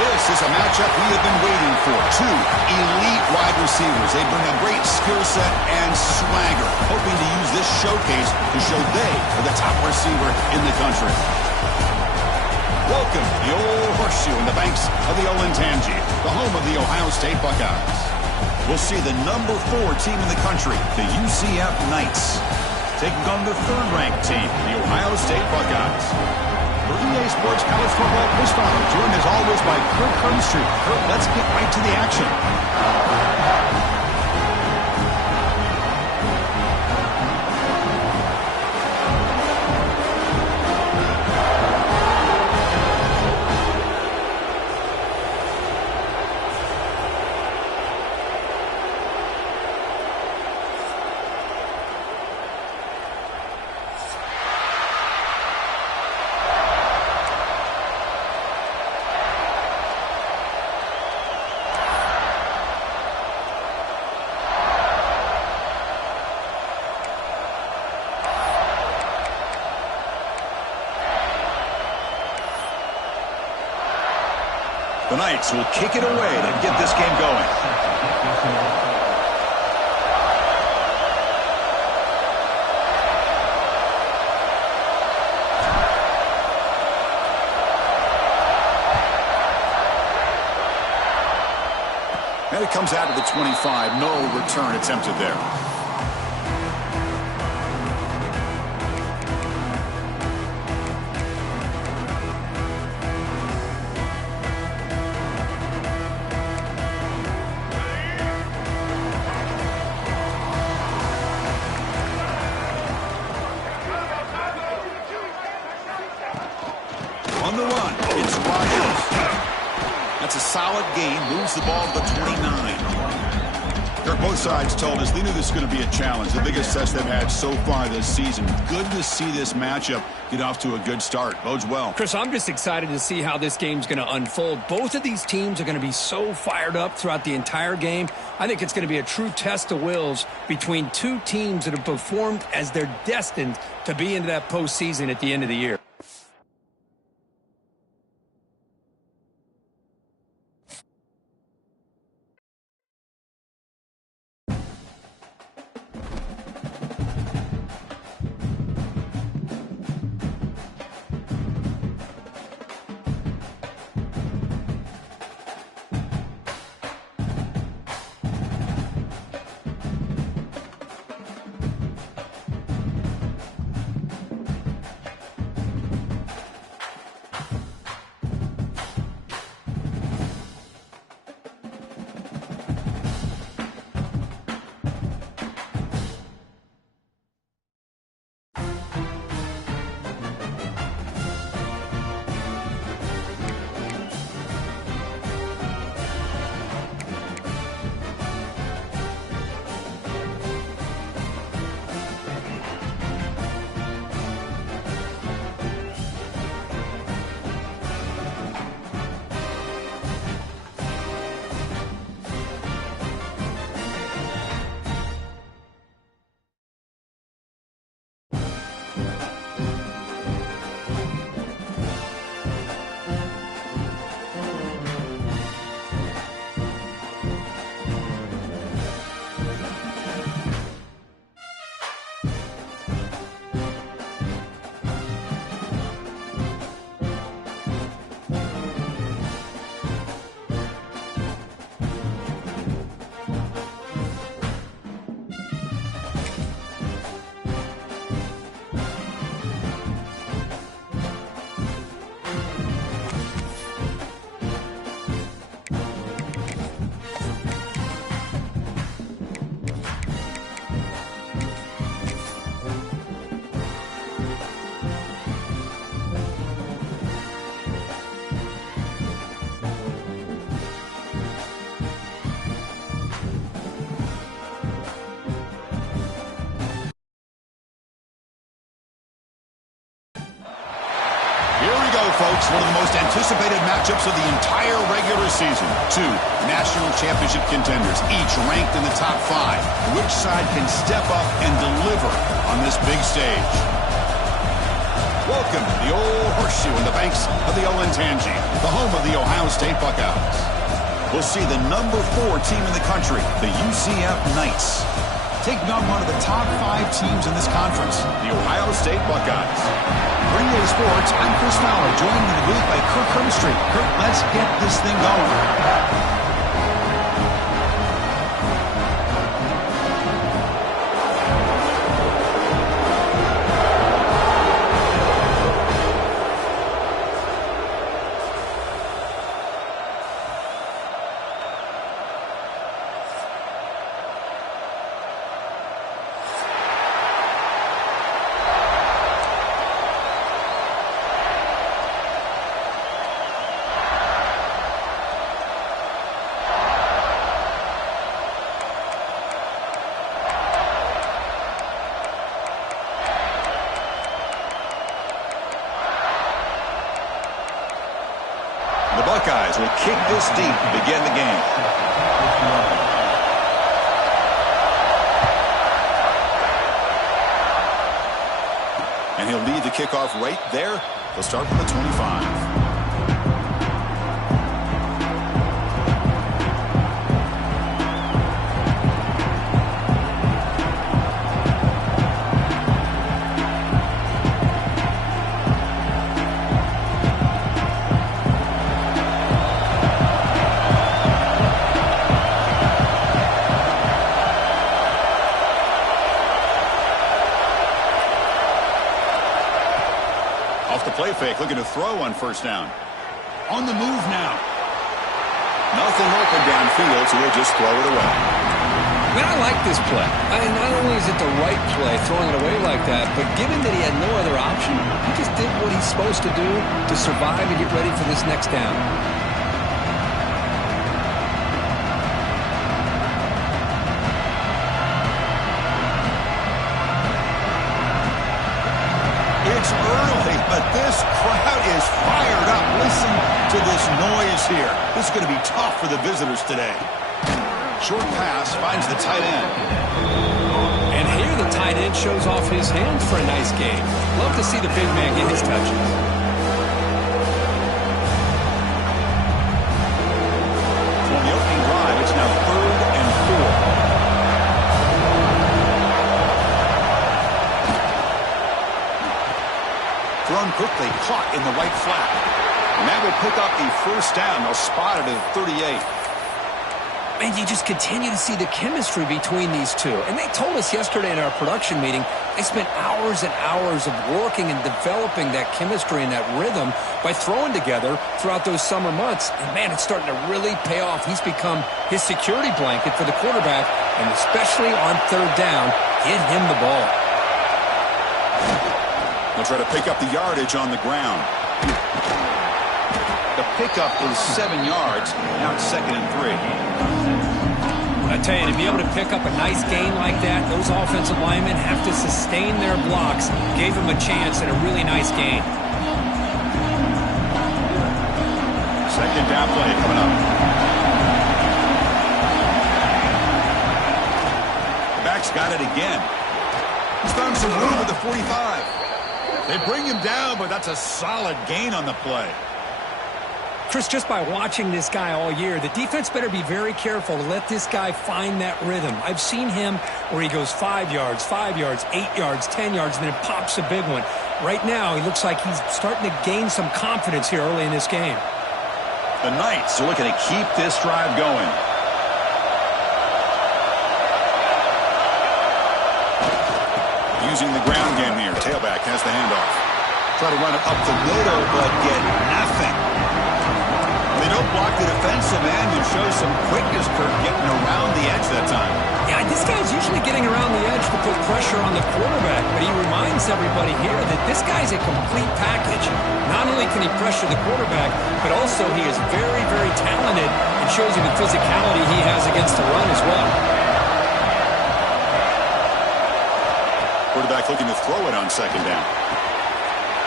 This is a matchup we have been waiting for. Two elite wide receivers. They bring a great skill set and swagger, hoping to use this showcase to show they are the top receiver in the country. Welcome to the old horseshoe in the banks of the Olentangy, the home of the Ohio State Buckeyes. We'll see the number 4 team in the country, the UCF Knights, taking on the 3rd-ranked team, the Ohio State Buckeyes. For EA Sports College Football, Chris Fowler, joined as always by Kirk Hermstreet. Kirk, let's get right to the action. The Knights will kick it away to get this game going. And it comes out to the 25. No return attempted there. On the run, it's Rodgers. That's a solid gain, moves the ball to the 29. Both sides told us they knew this was going to be a challenge, the biggest test they've had so far this season. Good to see this matchup get off to a good start. Bodes well. Chris, I'm just excited to see how this game's going to unfold. Both of these teams are going to be so fired up throughout the entire game. I think it's going to be a true test of wills between two teams that have performed as they're destined to be into that postseason at the end of the year. Folks, one of the most anticipated matchups of the entire regular season. Two national championship contenders, each ranked in the top 5. Which side can step up and deliver on this big stage? Welcome to the old horseshoe in the banks of the Olentangy, the home of the Ohio State Buckeyes. We'll see the number 4 team in the country, the UCF Knights, taking on one of the top 5 teams in this conference, the Ohio State Buckeyes. For EA Sports, I'm Chris Fowler, joined in the booth by Kirk Hermstreet. Kirk, let's get this thing going. The Buckeyes will kick this deep to begin the game. And he'll lead the kickoff right there. He'll start from the 25. Off the play fake, looking to throw on first down. On the move now. Nothing open downfield, so he'll just throw it away. Man, I like this play. Not only is it the right play, throwing it away like that, but given that he had no other option, he just did what he's supposed to do to survive and get ready for this next down. It's early, but this crowd is fired up. Listen to this noise here. This is going to be tough for the visitors today. Short pass finds the tight end. And here the tight end shows off his hands for a nice game. Love to see the big man get his touches. On the opening drive, it's now 3rd and 4. Thrown quickly, caught in the right flat. And that will pick up the first down. They'll spot it at 38. And you just continue to see the chemistry between these two. And they told us yesterday in our production meeting, they spent hours and hours of working and developing that chemistry and that rhythm by throwing together throughout those summer months. And, man, it's starting to really pay off. He's become his security blanket for the quarterback, and especially on 3rd down, get him the ball. They'll try to pick up the yardage on the ground. The pickup is 7 yards. Now it's 2nd and 3. I tell you, to be able to pick up a nice gain like that, those offensive linemen have to sustain their blocks. Gave him a chance at a really nice gain. 2nd down play coming up. The back's got it again. He's found some room at the 45. They bring him down, but that's a solid gain on the play. Chris, just by watching this guy all year, the defense better be very careful to let this guy find that rhythm. I've seen him where he goes 5 yards, 8 yards, 10 yards, and then it pops a big one. Right now, he looks like he's starting to gain some confidence here early in this game. The Knights are looking to keep this drive going. Using the ground game here. Tailback has the handoff. Try to run it up the middle, but get nothing. They don't block the defensive end and show some quickness, Kirk, getting around the edge that time. Yeah, this guy's usually getting around the edge to put pressure on the quarterback, but he reminds everybody here that this guy's a complete package. Not only can he pressure the quarterback, but also he is very, very talented and shows you the physicality he has against the run as well. Quarterback looking to throw it on 2nd down.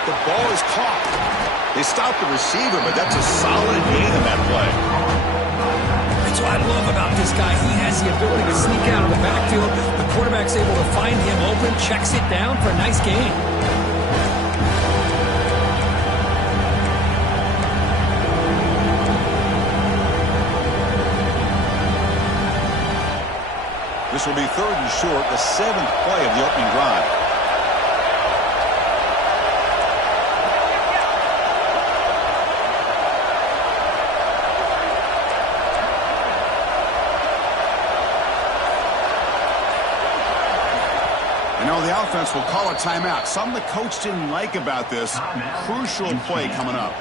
The ball is caught. They stopped the receiver, but that's a solid gain in that play. That's what I love about this guy. He has the ability to sneak out of the backfield. The quarterback's able to find him open, checks it down for a nice gain. This will be 3rd and short, the 7th play of the opening drive. And now the offense will call a timeout. Something the coach didn't like about this. Crucial play coming up.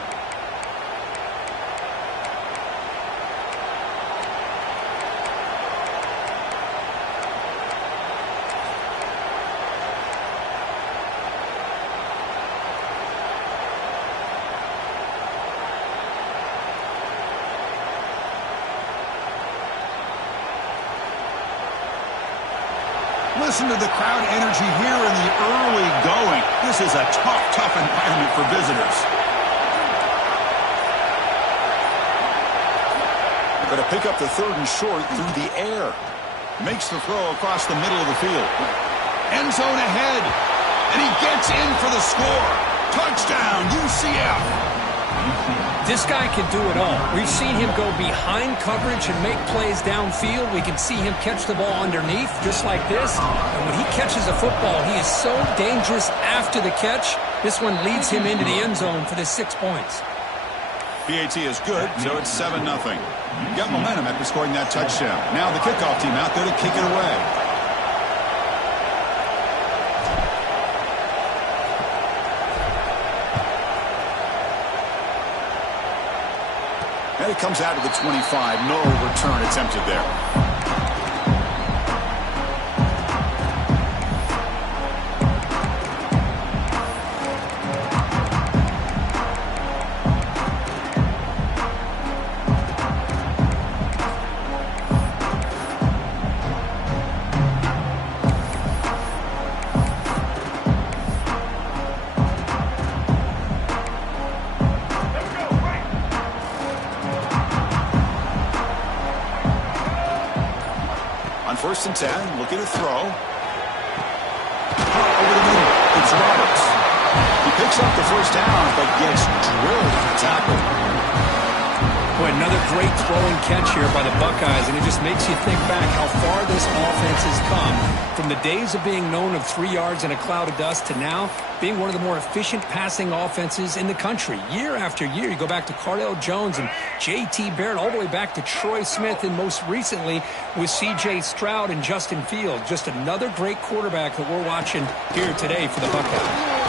Listen to the crowd energy here in the early going. This is a tough environment for visitors. Going to pick up the 3rd and short through the air. Makes the throw across the middle of the field. End zone ahead. And he gets in for the score. Touchdown, UCF. This guy can do it all. We've seen him go behind coverage and make plays downfield. We can see him catch the ball underneath, just like this. And when he catches a football, he is so dangerous after the catch. This one leads him into the end zone for the 6 points. PAT is good, so it's 7-0. Got momentum after scoring that touchdown. Now the kickoff team out there to kick it away. And it comes out to the 25. No return attempted there. First and 10, looking to throw. Over the middle, it's Roberts. He picks up the first down, but gets drilled on the tackle. Boy, another great throwing catch here by the Buckeyes, and it just makes you think back how far this offense has come from the days of being known of 3 yards in a cloud of dust to now being one of the more efficient passing offenses in the country. Year after year, you go back to Cardell Jones and J.T. Barrett, all the way back to Troy Smith, and most recently with C.J. Stroud and Justin Fields. Just another great quarterback that we're watching here today for the Buckeyes.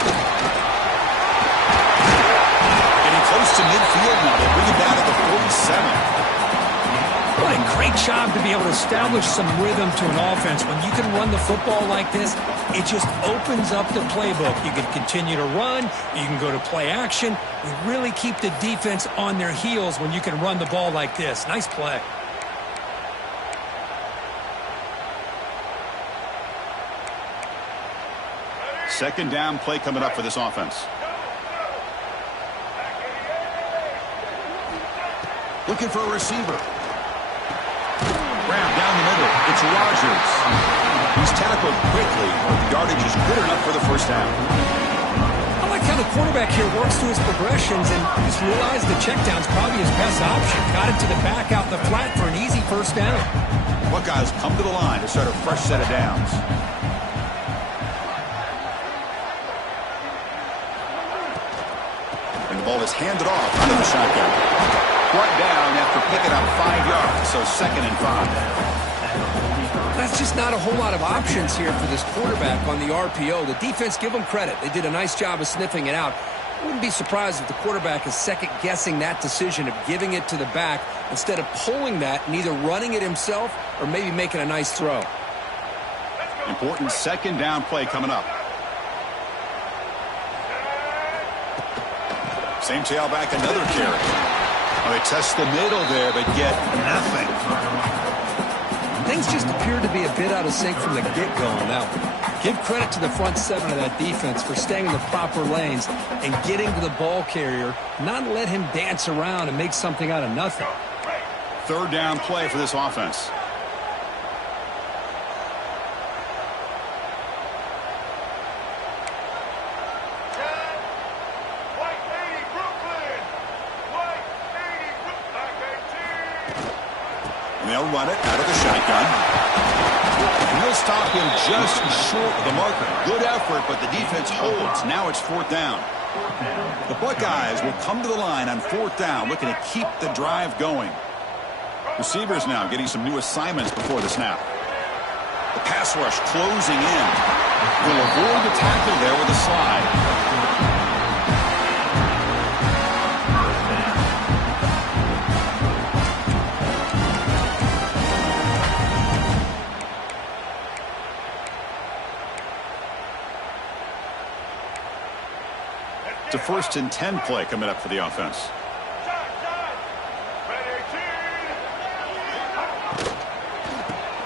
Close to midfield now. They bring it down to the 47. What a great job to be able to establish some rhythm to an offense. When you can run the football like this, it just opens up the playbook. You can continue to run. You can go to play action. You really keep the defense on their heels when you can run the ball like this. Nice play. Second down play coming up for this offense. Looking for a receiver. Grab down the middle. It's Rodgers. He's tackled quickly, but the yardage is good enough for the first down. I like how the quarterback here works through his progressions and just realized the check down's probably his best option. Got it to the back out the flat for an easy first down. Buckeyes come to the line to start a fresh set of downs. And the ball is handed off out of the shotgun. Brought down after picking up 5 yards, so 2nd and 5. That's just not a whole lot of options here for this quarterback on the RPO. The defense, give them credit. They did a nice job of sniffing it out. I wouldn't be surprised if the quarterback is second-guessing that decision of giving it to the back instead of pulling that and either running it himself or maybe making a nice throw. Important second down play coming up. Same tailback, another carry. Well, they test the middle there, but get nothing. Things just appear to be a bit out of sync from the get-go now. Give credit to the front seven of that defense for staying in the proper lanes and getting to the ball carrier, not let him dance around and make something out of nothing. Third down play for this offense. They'll run it out of the shotgun. to stop him just short of the marker. Good effort, but the defense holds. Now it's 4th down. The Buckeyes will come to the line on 4th down, looking to keep the drive going. Receivers now getting some new assignments before the snap. The pass rush closing in. Will avoid the tackle there with a slide. It's a 1st and 10 play coming up for the offense.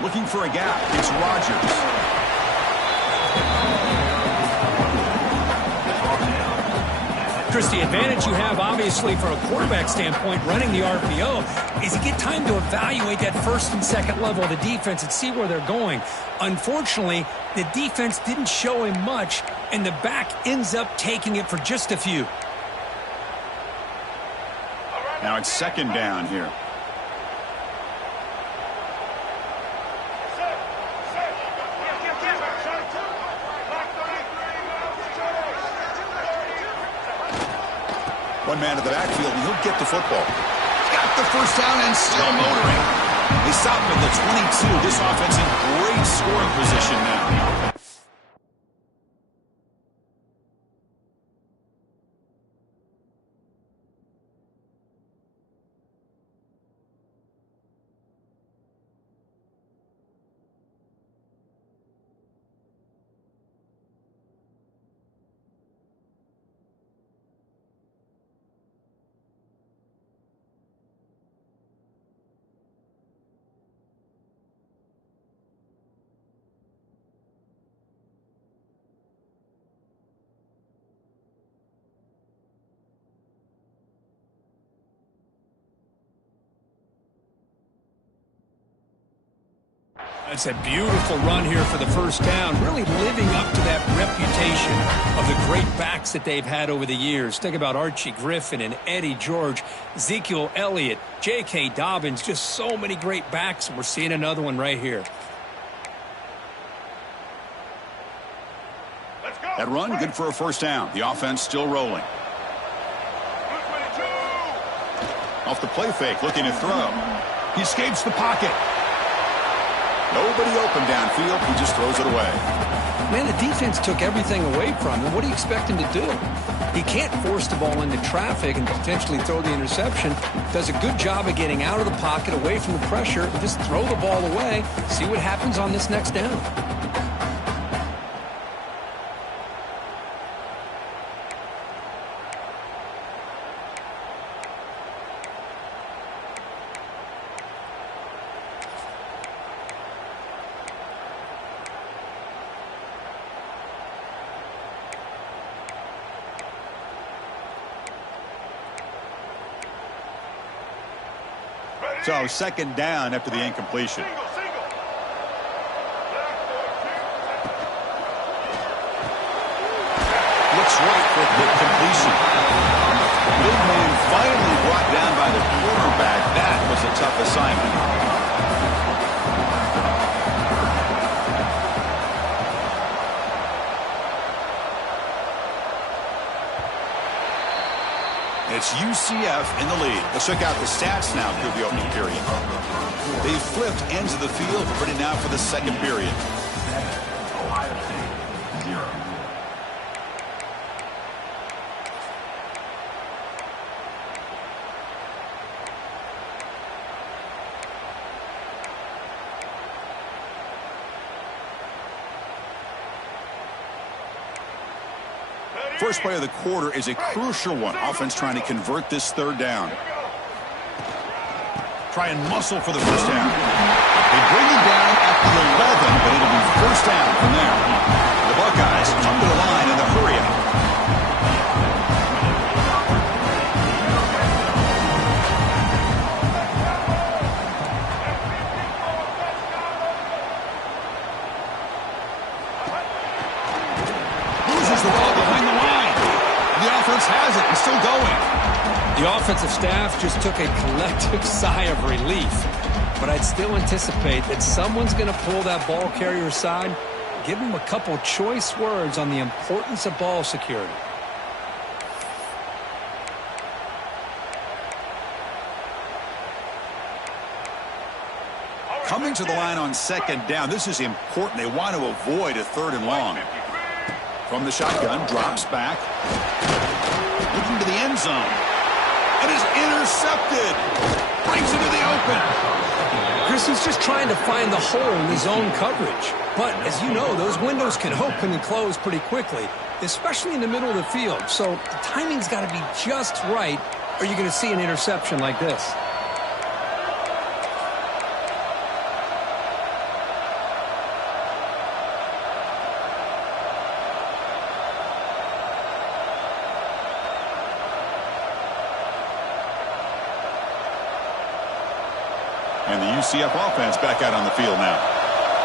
Looking for a gap. It's Rodgers. Chris, the advantage you have, obviously, from a quarterback standpoint, running the RPO, is you get time to evaluate that 1st and 2nd level of the defense and see where they're going. Unfortunately, the defense didn't show him much, and the back ends up taking it for just a few. Now it's 2nd down here. One man at the backfield, and he'll get the football. Got the 1st down and still motoring. They stop him at the 22. This offense in great scoring position now. That's a beautiful run here for the 1st down, really living up to that reputation of the great backs that they've had over the years. Think about Archie Griffin and Eddie George, Ezekiel Elliott, J.K. Dobbins, just so many great backs, and we're seeing another one right here. That run, good for a 1st down. The offense still rolling. Off the play fake, looking to throw. He escapes the pocket. Nobody open downfield. He just throws it away. Man, the defense took everything away from him. What do you expect him to do? He can't force the ball into traffic and potentially throw the interception. Does a good job of getting out of the pocket, away from the pressure, and just throw the ball away. See what happens on this next down. So 2nd down after the incompletion. Looks right for the completion. Big man finally brought down by the quarterback. That was a tough assignment. It's UCF in the lead. Let's check out the stats now through the opening period. They've flipped ends of the field, ready now for the 2nd period. Ohio State, 0. First play of the quarter is a crucial one. Offense trying to convert this 3rd down. Try and muscle for the 1st down. They bring him down at the 11, but it'll be 1st down from there. The Buckeyes come to the line in the hurry-up. Loses the ball behind the line. The offense has it and still going. The offensive staff just took a collective sigh of relief. but I'd still anticipate that someone's going to pull that ball carrier aside, give him a couple choice words on the importance of ball security. Coming to the line on second down, this is important. They want to avoid a 3rd and long. From the shotgun, drops back. Looking to the end zone. And is intercepted. Breaks into the open. Chris, he's just trying to find the hole in his own coverage. But as you know, those windows can open and close pretty quickly, especially in the middle of the field. So the timing's got to be just right, or you're going to see an interception like this. And the UCF offense back out on the field now.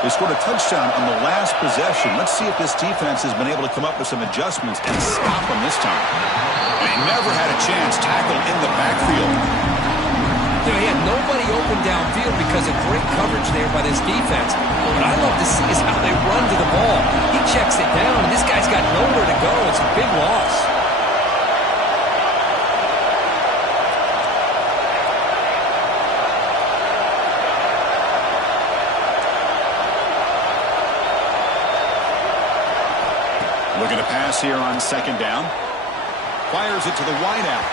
They scored a touchdown on the last possession. Let's see if this defense has been able to come up with some adjustments and stop them this time. And he never had a chance tackled in the backfield. You know, he had nobody open downfield because of great coverage there by this defense. But what I love to see is how they run to the ball. He checks it down, and this guy's got nowhere to go. It's a big loss. Looking to pass here on second down. Fires it to the wideout.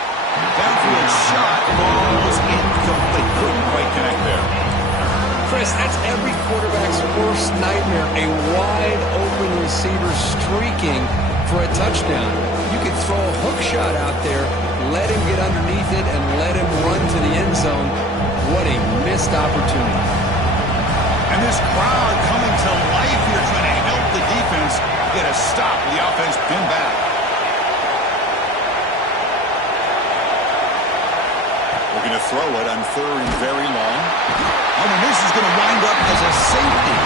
Downfield shot was incomplete. Couldn't quite connect there. Chris, that's every quarterback's worst nightmare. A wide open receiver streaking for a touchdown. You could throw a hook shot out there, let him get underneath it, and let him run to the end zone. What a missed opportunity. And this crowd coming to life here, trying to help the defense get a stop with the offense pinned back. We're going to throw it on 3rd and very long. Oh, and this is going to wind up as a safety.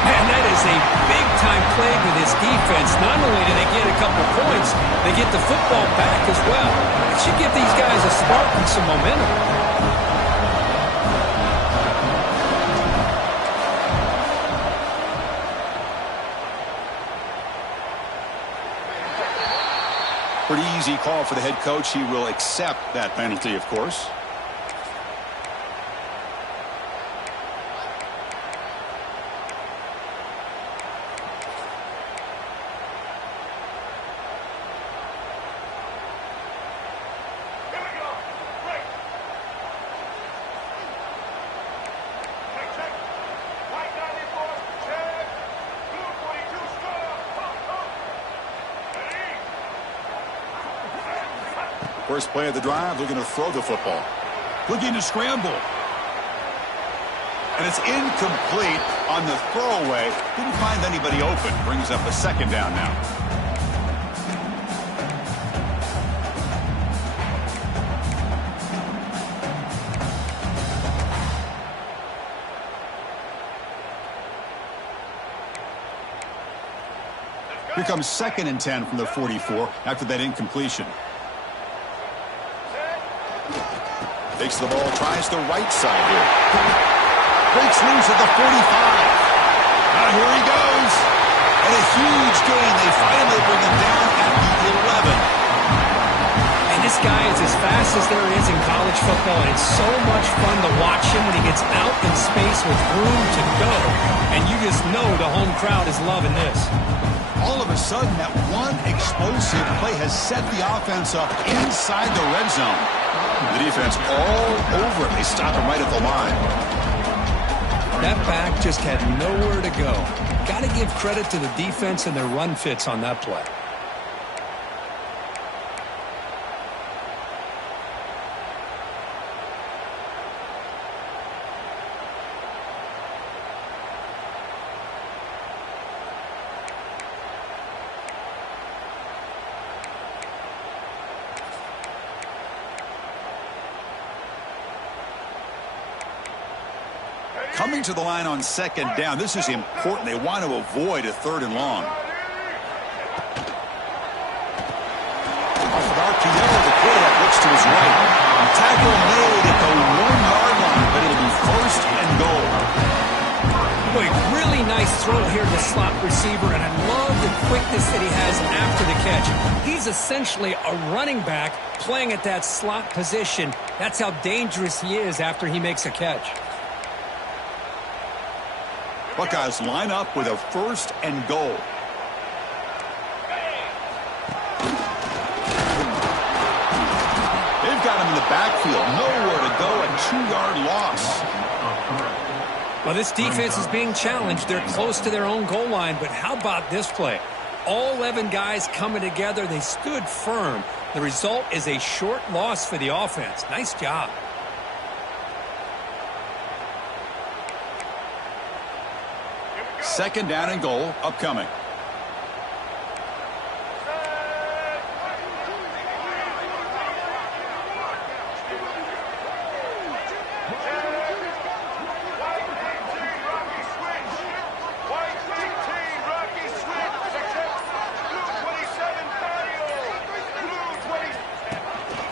Man, that is a big-time play with this defense. Not only do they get a couple points, they get the football back as well. It should give these guys a spark and some momentum. Pretty easy call for the head coach. He will accept that penalty, of course. First play of the drive, looking to throw the football. Looking to scramble. And it's incomplete on the throwaway. Didn't find anybody open. Brings up a second down now. Here comes 2nd and 10 from the 44 after that incompletion. Takes the ball, tries the right side here. Breaks loose at the 45. Now here he goes. And a huge gain. They finally bring him down at the 11. And this guy is as fast as there is in college football, and it's so much fun to watch him when he gets out in space with room to go. And you just know the home crowd is loving this. All of a sudden, that one explosive play has set the offense up inside the red zone. The defense all over it. They stop him right at the line. That back just had nowhere to go. Got to give credit to the defense and their run fits on that play. Coming to the line on second down. This is important. They want to avoid a 3rd and long. Off of RPO, the quarterback looks to his right. Tackle made at the 1-yard line, but it'll be 1st and throw here to the slot receiver, and I love the quickness that he has after the catch. He's essentially a running back playing at that slot position. That's how dangerous he is after he makes a catch. Buckeyes line up with a 1st and goal. They've got him in the backfield. Nowhere to go. A 2-yard loss. Well, this defense is being challenged. They're close to their own goal line, but how about this play? All 11 guys coming together. They stood firm. The result is a short loss for the offense. Nice job. Second down and goal upcoming.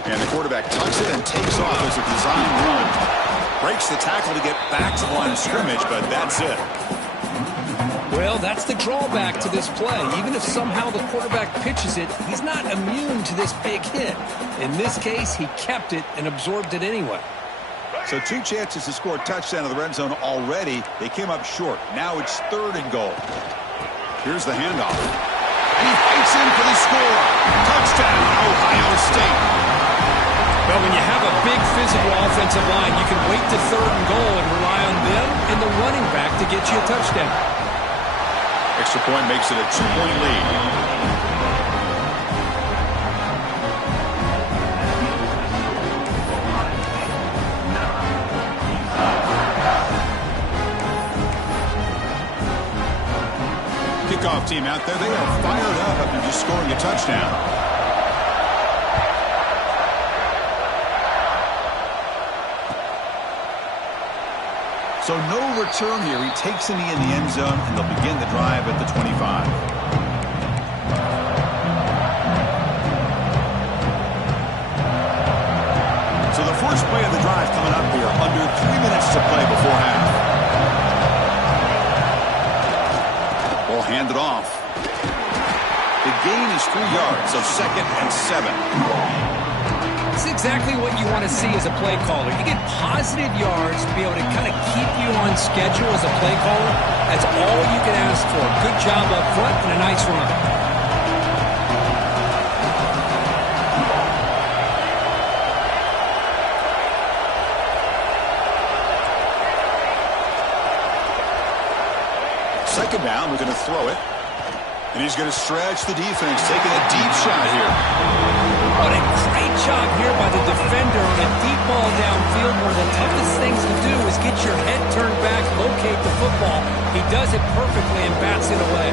And the quarterback tucks it and takes off as a design run. Breaks the tackle to get back to the line of scrimmage, but that's it. Well, that's the drawback to this play. Even if somehow the quarterback pitches it, he's not immune to this big hit. In this case, he kept it and absorbed it anyway. So 2 chances to score a touchdown in the red zone already. They came up short. Now it's 3rd and goal. Here's the handoff. And he fights in for the score. Touchdown, Ohio State. Well, when you have a big physical offensive line, you can wait to 3rd and goal and rely on them and the running back to get you a touchdown. Extra point makes it a 2-point lead. Kickoff team out there. They are fired up after just scoring a touchdown. So no return here. He takes a knee in the end zone, and they'll begin the drive at the 25. So the first play of the drive coming up here. Under 3 minutes to play before half. Ball handed off. The gain is 3 yards, so 2nd and 7. That's exactly what you want to see as a play caller. You get positive yards to be able to kind of keep you on schedule as a play caller. That's all you can ask for. Good job up front and a nice run. Second down, we're going to throw it. And he's going to stretch the defense, taking a deep shot here. What a great job here by the defender on a deep ball downfield. One of the toughest things to do is get your head turned back, locate the football. He does it perfectly and bats it away.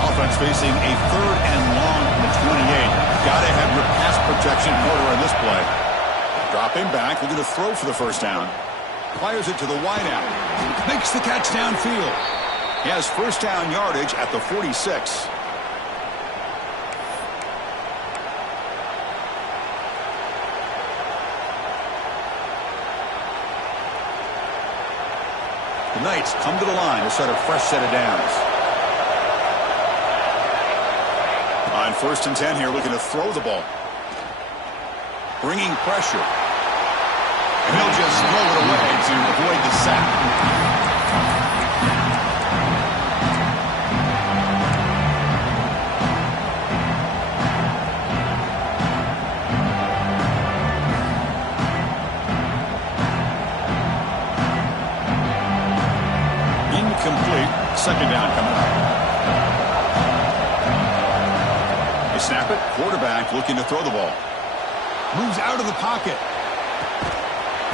Offense facing a 3rd and long from the 28. Got to have your pass protection quarter on this play. Dropping back, looking to throw for the first down. Fires it to the wideout. Makes the catch downfield. He has first down yardage at the 46. The Knights come to the line to start a fresh set of downs. On 1st and 10 here, looking to throw the ball. Bringing pressure. And he'll just throw it away to avoid the sack. Incomplete. Second down coming up. They snap it. Quarterback looking to throw the ball. Moves out of the pocket.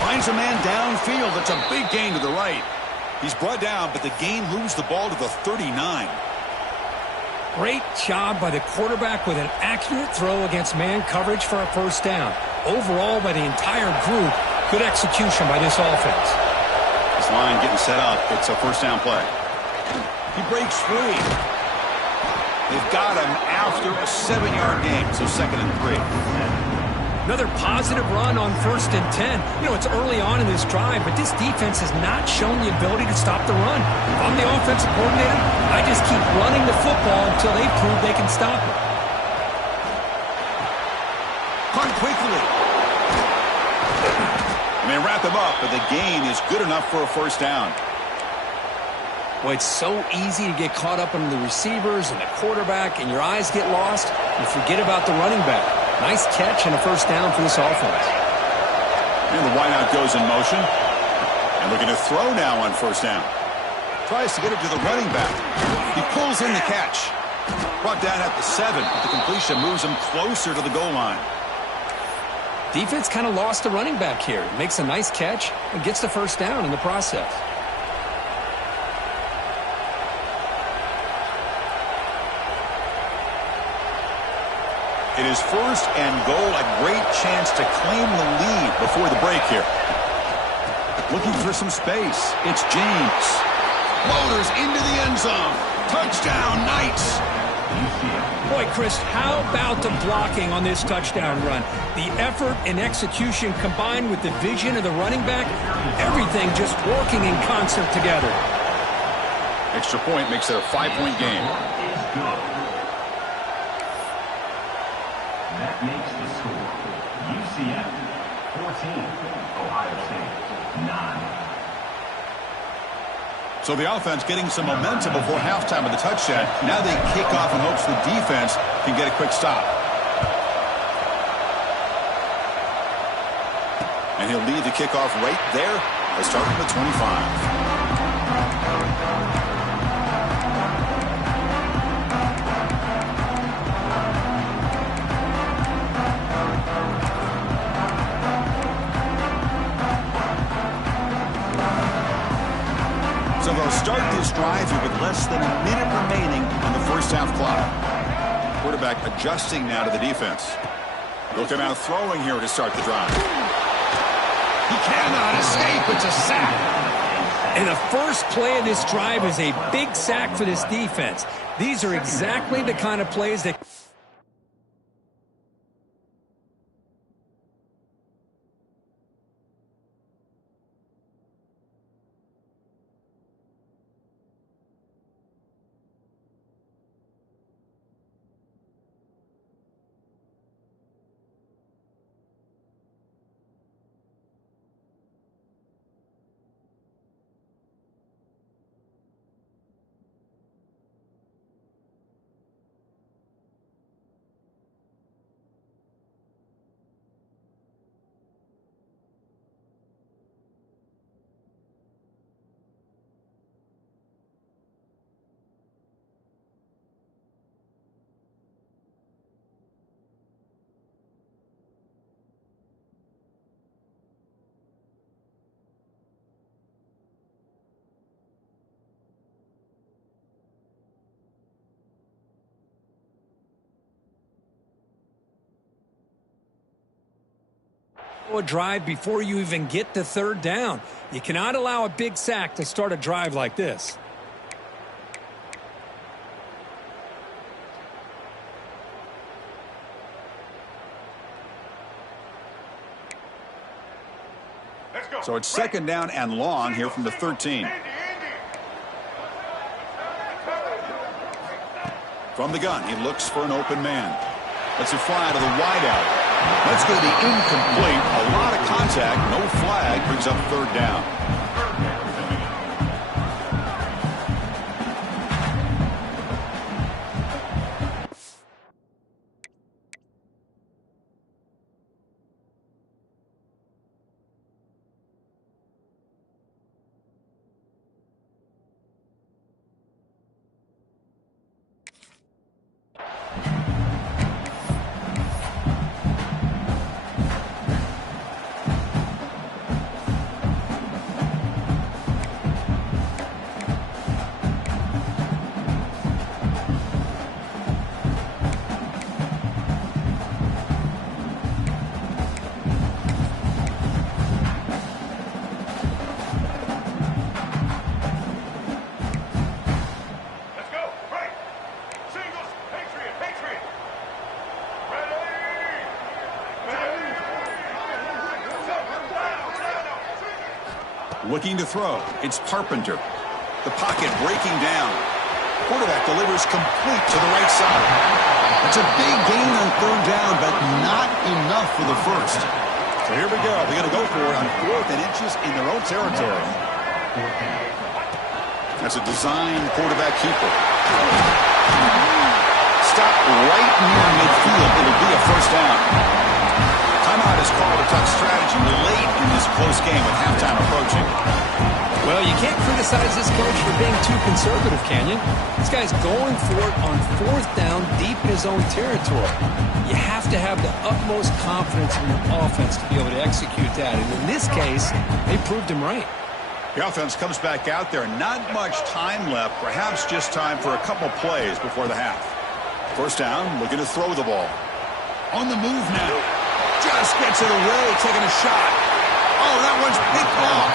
Finds a man downfield. That's a big gain to the right. He's brought down, but the gain moves the ball to the 39. Great job by the quarterback with an accurate throw against man coverage for a first down. Overall, by the entire group, good execution by this offense. This line getting set up. It's a first down play. He breaks free. They've got him after a 7-yard gain, so 2nd and 3. Another positive run on 1st and 10. You know, it's early on in this drive, but this defense has not shown the ability to stop the run. If I'm the offensive coordinator, I just keep running the football until they prove they can stop it. Punt quickly. And they wrap him up, but the gain is good enough for a 1st down. Well, it's so easy to get caught up on the receivers and the quarterback, and your eyes get lost. You forget about the running back. Nice catch and a 1st down for this offense. And the wideout goes in motion. And looking to throw now on 1st down. Tries to get it to the running back. He pulls in the catch. Brought down at the 7, but the completion moves him closer to the goal line. Defense kind of lost the running back here. Makes a nice catch and gets the 1st down in the process. It is 1st and goal, a great chance to claim the lead before the break here. Looking for some space. It's James. Loaders into the end zone. Touchdown, Knights. Boy, Chris, how about the blocking on this touchdown run? The effort and execution combined with the vision of the running back, everything just working in concert together. Extra point makes it a 5-point game. That makes the score UCF 14, Ohio State 9. So the offense getting some momentum before halftime of the touchdown. Now they kick off in hopes the defense can get a quick stop. And he'll lead the kickoff right there. Let's start from the 25. So they'll start this drive here with less than a minute remaining on the 1st half clock. Quarterback adjusting now to the defense. They'll come out throwing here to start the drive. He cannot escape. It's a sack. And the first play of this drive is a big sack for this defense. These are exactly the kind of plays that... A drive before you even get to 3rd down. You cannot allow a big sack to start a drive like this. So it's 2nd down and long here from the 13. From the gun, he looks for an open man. Lets it fly to the wideout. Let's go to the incomplete. A lot of contact. No flag. Brings up 3rd down. Looking to throw. It's Carpenter. The pocket breaking down. Quarterback delivers complete to the right side. It's a big gain on third down, but not enough for the first. So here we go. They're going to go for it on 4th and inches in their own territory. That's a design quarterback keeper. Stop right near midfield. It'll be a first down. Timeout is called to talk strategy late in this close game with halftime approaching. Well, you can't criticize this coach for being too conservative, can you? This guy's going for it on 4th down deep in his own territory. You have to have the utmost confidence in your offense to be able to execute that. And in this case, they proved him right. The offense comes back out there. Not much time left. Perhaps just time for a couple plays before the half. First down, looking to throw the ball. On the move now. Just gets it away, taking a shot. Oh, that one's picked off.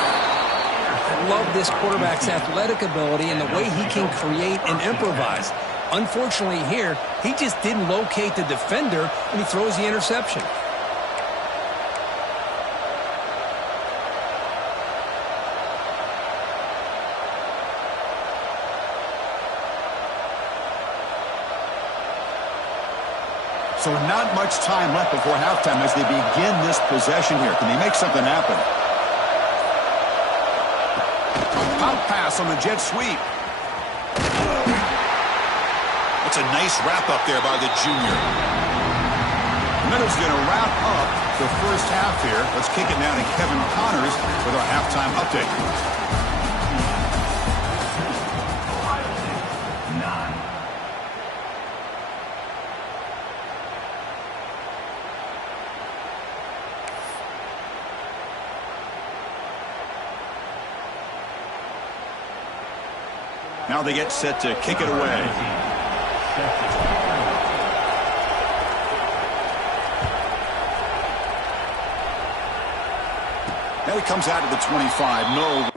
I love this quarterback's athletic ability and the way he can create and improvise. Unfortunately here, he just didn't locate the defender and he throws the interception. So not much time left before halftime as they begin this possession here. Can they make something happen? Pop pass on the jet sweep. That's a nice wrap up there by the junior. Meadows going to wrap up the first half here. Let's kick it now to Kevin Connors with our halftime update. Now they get set to kick it away. Now he comes out to the 25. No.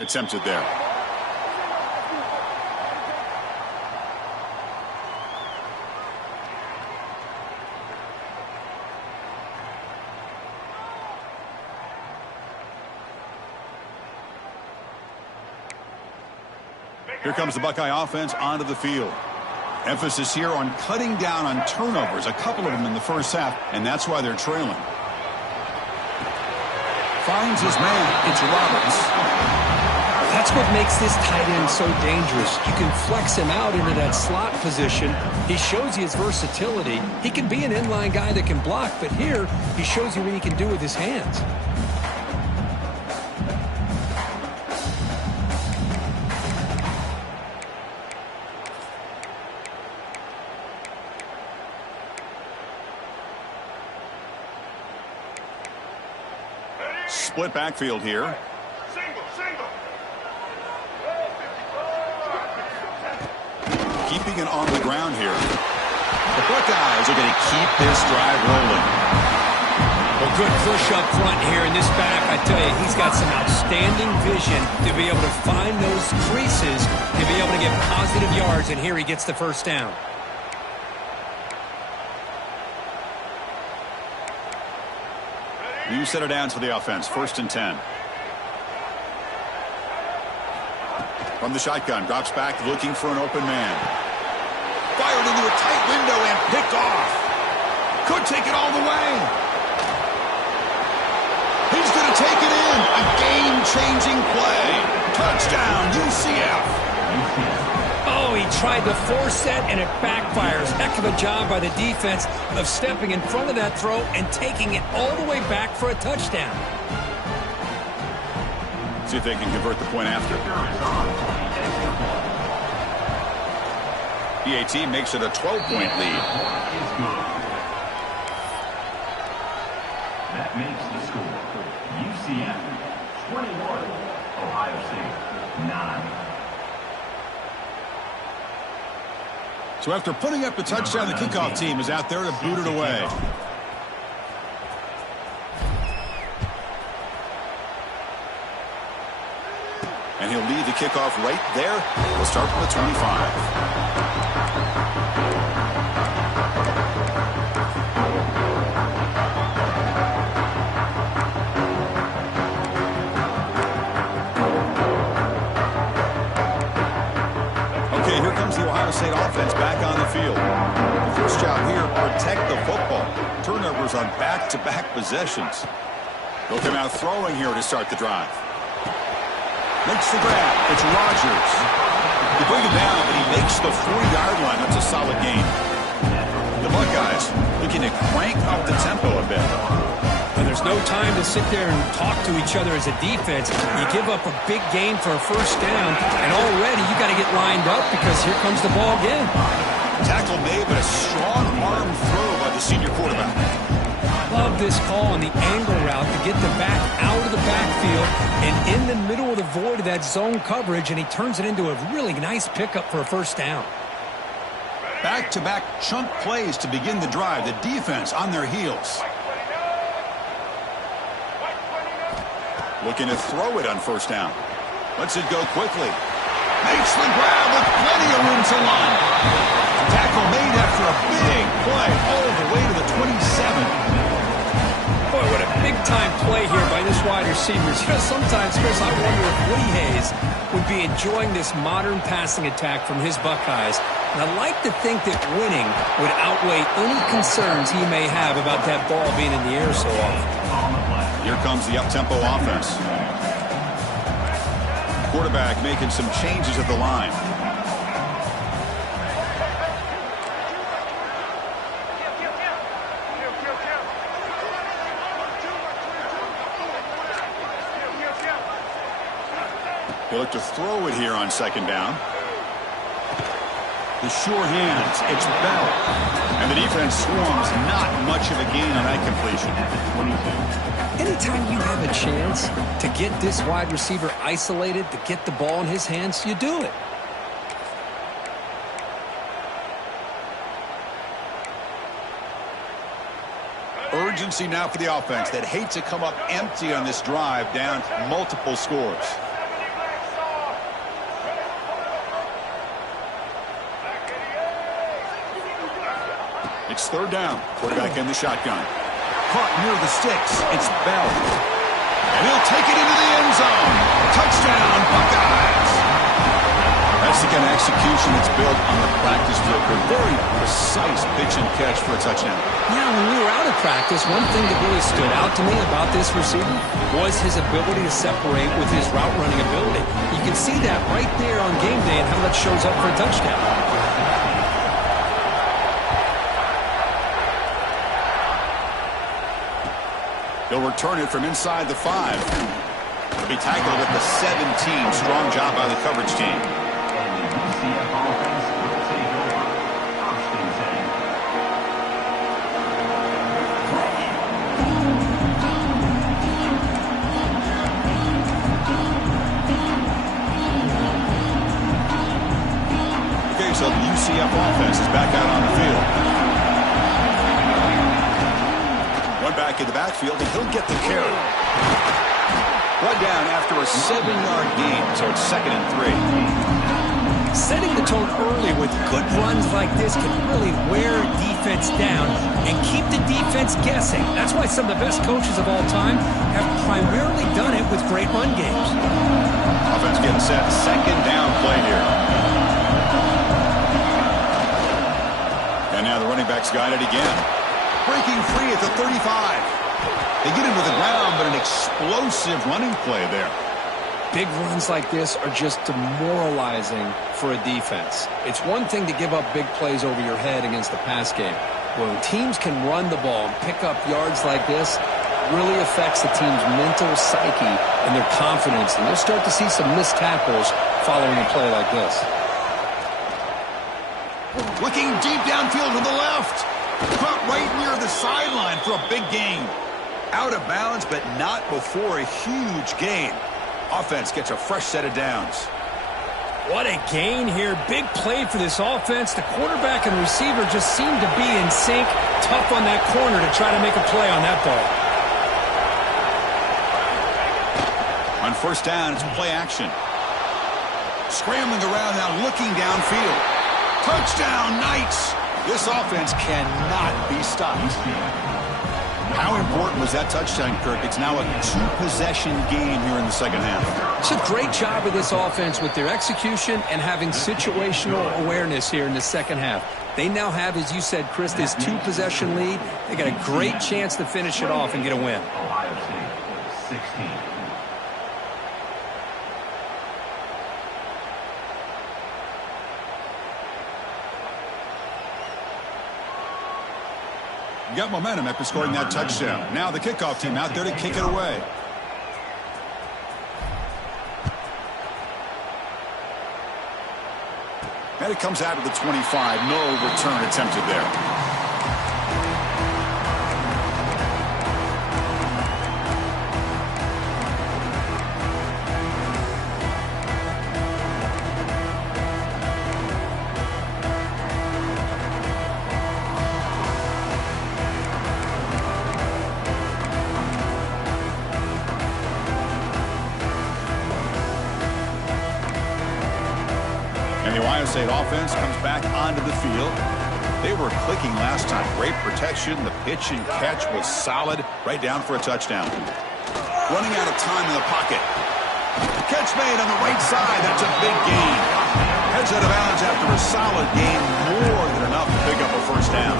Attempted there. Here comes the Buckeye offense onto the field. Emphasis here on cutting down on turnovers, a couple of them in the first half, and that's why they're trailing. Finds his man. It's Roberts. That's what makes this tight end so dangerous. You can flex him out into that slot position. He shows you his versatility. He can be an inline guy that can block, but here he shows you what he can do with his hands. Split backfield here. Keeping it on the ground here. The Buckeyes are going to keep this drive rolling. Well, good push up front here in this back. I tell you, he's got some outstanding vision to be able to find those creases, to be able to get positive yards, and here he gets the first down. New set of downs for the offense. 1st and 10. From the shotgun, drops back looking for an open man. Fired into a tight window and picked off. Could take it all the way. He's going to take it in. A game-changing play. Touchdown, UCF. Oh, he tried to force that, and it backfires. Heck of a job by the defense of stepping in front of that throw and taking it all the way back for a touchdown. See if they can convert the point after. PAT makes it a 12-point lead. That makes the score. UCF 21, Ohio State 9. So after putting up a touchdown, the kickoff team is out there to boot it away. And he'll lead the kickoff right there. We'll start from the 25. Okay, here comes the Ohio State offense back on the field. The first job here, protect the football. Turnovers on back-to-back possessions. They'll come out throwing here to start the drive. Makes the grab. It's Rodgers. You bring it down, but he makes the 40-yard line. That's a solid gain. The Buckeyes looking to crank up the tempo a bit. And there's no time to sit there and talk to each other as a defense. You give up a big gain for a first down, and already you got to get lined up because here comes the ball again. Tackle made, but a strong arm throw by the senior quarterback. Love this call on the angle route to get the back out of the backfield and in the middle of the void of that zone coverage, and he turns it into a really nice pickup for a first down. Back-to-back chunk plays to begin the drive. The defense on their heels. Looking to throw it on first down. Lets it go quickly. Makes the grab with plenty of room to run. Tackle made after a big play all the way to the 27. Boy, what a big-time play here by this wide receivers. You know, sometimes, Chris, I wonder if Woody Hayes would be enjoying this modern passing attack from his Buckeyes. And I'd like to think that winning would outweigh any concerns he may have about that ball being in the air so often. Here comes the up-tempo offense. Quarterback making some changes at the line. They look to throw it here on second down. The sure hands, it's Bell. And the defense swarms, not much of a gain on that completion. Anytime you have a chance to get this wide receiver isolated, to get the ball in his hands, you do it. Urgency now for the offense that hate to come up empty on this drive, down multiple scores. It's third down. Quarterback in the shotgun. Caught near the sticks. It's Bell. And he'll take it into the end zone. Touchdown, Buckeyes. That's the kind of execution that's built on the practice field. A very precise pitch and catch for a touchdown. Yeah, when we were out of practice, one thing that really stood out to me about this receiver was his ability to separate with his route running ability. You can see that right there on game day and how that shows up for a touchdown. They'll return it from inside the 5. He'll be tackled at the 17. Strong job by the coverage team. UCF offense will take over 1st and 10. Okay, so the UCF offense is back out on the field. One back in the backfield, and he'll get the carry. One down after a 7-yard gain, so it's 2nd and 3. Setting the tone early with good runs like this can really wear a defense down and keep the defense guessing. That's why some of the best coaches of all time have primarily done it with great run games. Offense getting set. Second down play here. And now the running back's got it again. Breaking free at the 35. They get into the ground, but an explosive running play there. Big runs like this are just demoralizing for a defense. It's one thing to give up big plays over your head against the pass game. When teams can run the ball and pick up yards like this, it really affects the team's mental psyche and their confidence. And you'll start to see some missed tackles following a play like this. Looking deep downfield to the left. Caught right near the sideline for a big gain. Out of bounds, but not before a huge gain. Offense gets a fresh set of downs. What a gain here. Big play for this offense. The quarterback and receiver just seem to be in sync. Tough on that corner to try to make a play on that ball. On first down, it's play action. Scrambling around now, looking downfield. Touchdown, Knights! This offense cannot be stopped. How important was that touchdown, Kirk? It's now a two-possession game here in the second half. It's a great job of this offense with their execution and having situational awareness here in the second half. They now have, as you said, Chris, this two-possession lead. They got a great chance to finish it off and get a win. Ohio State, 16. Got momentum after scoring that touchdown. Now the kickoff team out there to kick it away. And it comes out of the 25. No return attempted there. The Ohio State offense comes back onto the field. They were clicking last time. Great protection. The pitch and catch was solid. Right down for a touchdown. Running out of time in the pocket. Catch made on the right side. That's a big gain. Heads out of bounds after a solid gain. More than enough to pick up a first down.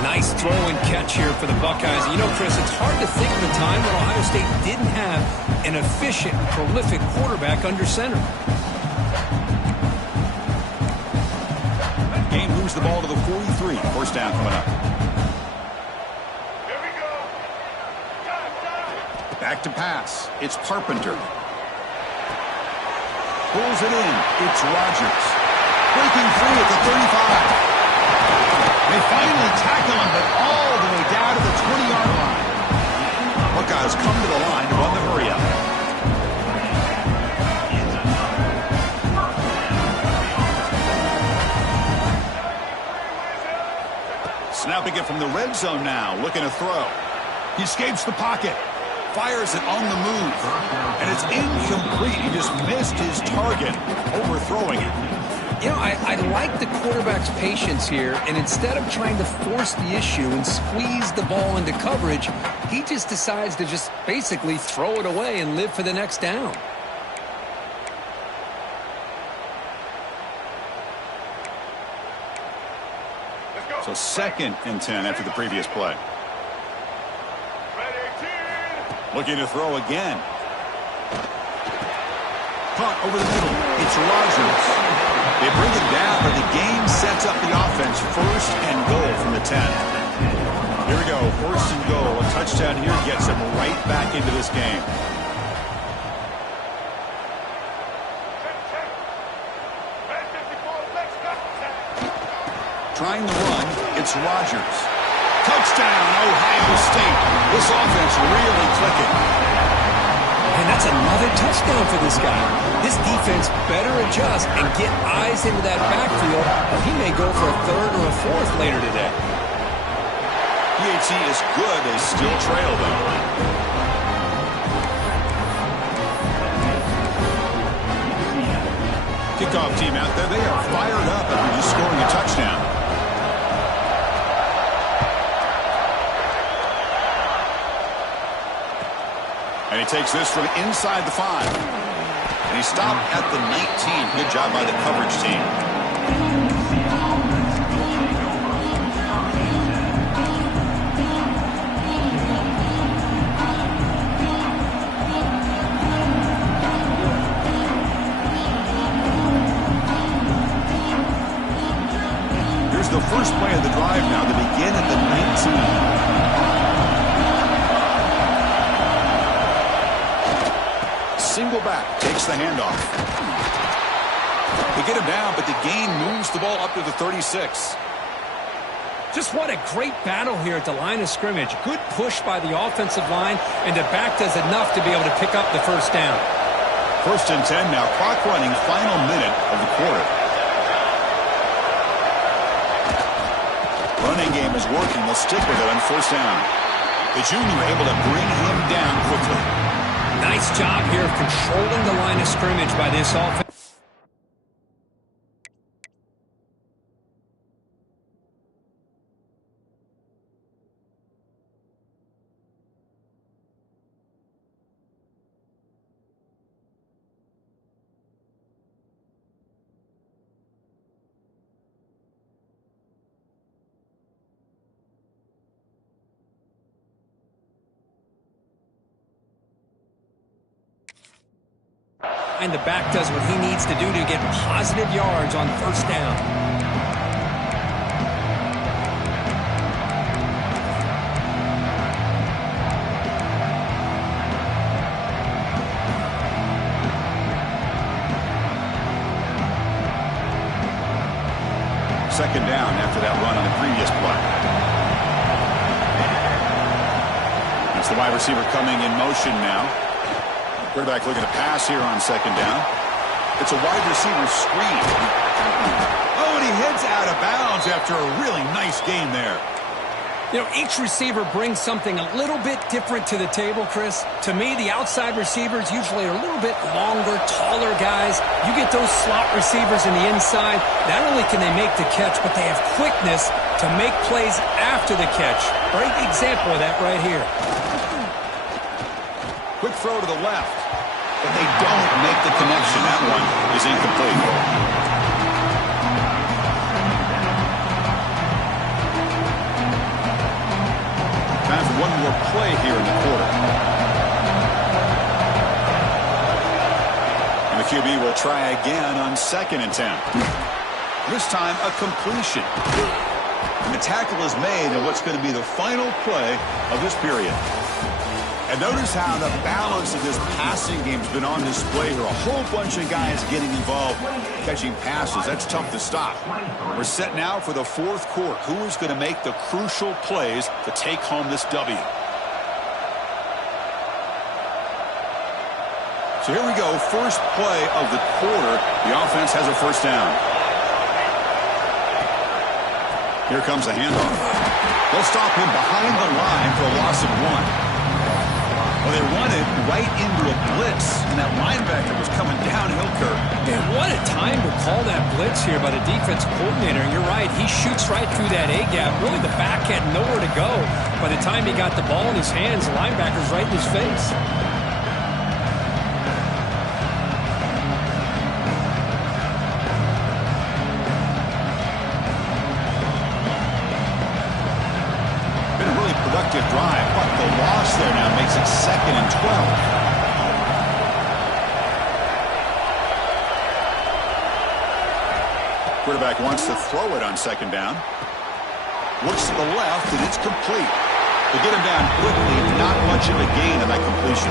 Nice throw and catch here for the Buckeyes. You know, Chris, it's hard to think of a time when Ohio State didn't have an efficient, prolific quarterback under center. Game moves the ball to the 43. First down coming up. Here we go. Back to pass. It's Carpenter. Pulls it in. It's Rogers. Breaking free at the 35. They finally tackle him, but all the way down to the 20-yard line. Buckeyes come to the line to run the hurry-up. Snapping it from the red zone now, looking to throw. He escapes the pocket, fires it on the move, and it's incomplete. He just missed his target, overthrowing it. You know, I like the quarterback's patience here, and instead of trying to force the issue and squeeze the ball into coverage, he just decides to just basically throw it away and live for the next down. So 2nd and 10 after the previous play. Looking to throw again. Punt over the middle. It's Rogers. They bring it down, but the game sets up the offense. First and goal from the 10. Here we go. First and goal. A touchdown here gets them right back into this game. Trying the run, it's Rogers. Touchdown, Ohio State. This offense really clicking. And that's another touchdown for this guy. This defense better adjust and get eyes into that backfield, or he may go for a third or a fourth later today. PHC is good. They still trail, though. kickoff team out there, they are fired up after just scoring a touchdown. And he takes this from inside the 5. And he stopped at the 19. Good job by the coverage team. Here's the first play of the drive now to begin at the 19. Single back, takes the handoff. They get him down, but the gain moves the ball up to the 36. Just what a great battle here at the line of scrimmage. Good push by the offensive line, and the back does enough to be able to pick up the first down. 1st and 10 now, clock running, final minute of the quarter. Running game is working. They'll stick with it on 1st down. The junior able to bring him down quickly. Nice job here of controlling the line of scrimmage by this offense. And the back does what he needs to do to get positive yards on 1st down. Second down after that run on the previous play. That's the wide receiver coming in motion now. Quarterback looking to pass here on 2nd down. It's a wide receiver screen. Oh, and he heads out of bounds after a really nice game there. You know, each receiver brings something a little bit different to the table, Chris. To me, the outside receivers usually are a little bit longer, taller guys. You get those slot receivers in the inside, not only can they make the catch, but they have quickness to make plays after the catch. Great example of that right here. Quick throw to the left, but they don't make the connection. That one is incomplete. Time for one more play here in the quarter. And the QB will try again on 2nd and 10. This time a completion. And the tackle is made in what's going to be the final play of this period. And notice how the balance of this passing game's been on display here. A whole bunch of guys getting involved, catching passes. That's tough to stop. We're set now for the 4th quarter. Who is going to make the crucial plays to take home this W? So here we go. First play of the quarter. The offense has a 1st down. Here comes the handoff. They'll stop him behind the line for a loss of 1. Well, they run it right into a blitz, and that linebacker was coming downhill, Kirk. Man, what a time to call that blitz here by the defensive coordinator. And you're right, he shoots right through that A-gap. Really, the back had nowhere to go. By the time he got the ball in his hands, the linebacker's right in his face. Drive, but the loss there now makes it 2nd and 12. Quarterback wants to throw it on 2nd down. Looks to the left, and it's complete. They get him down quickly, not much of a gain on that completion.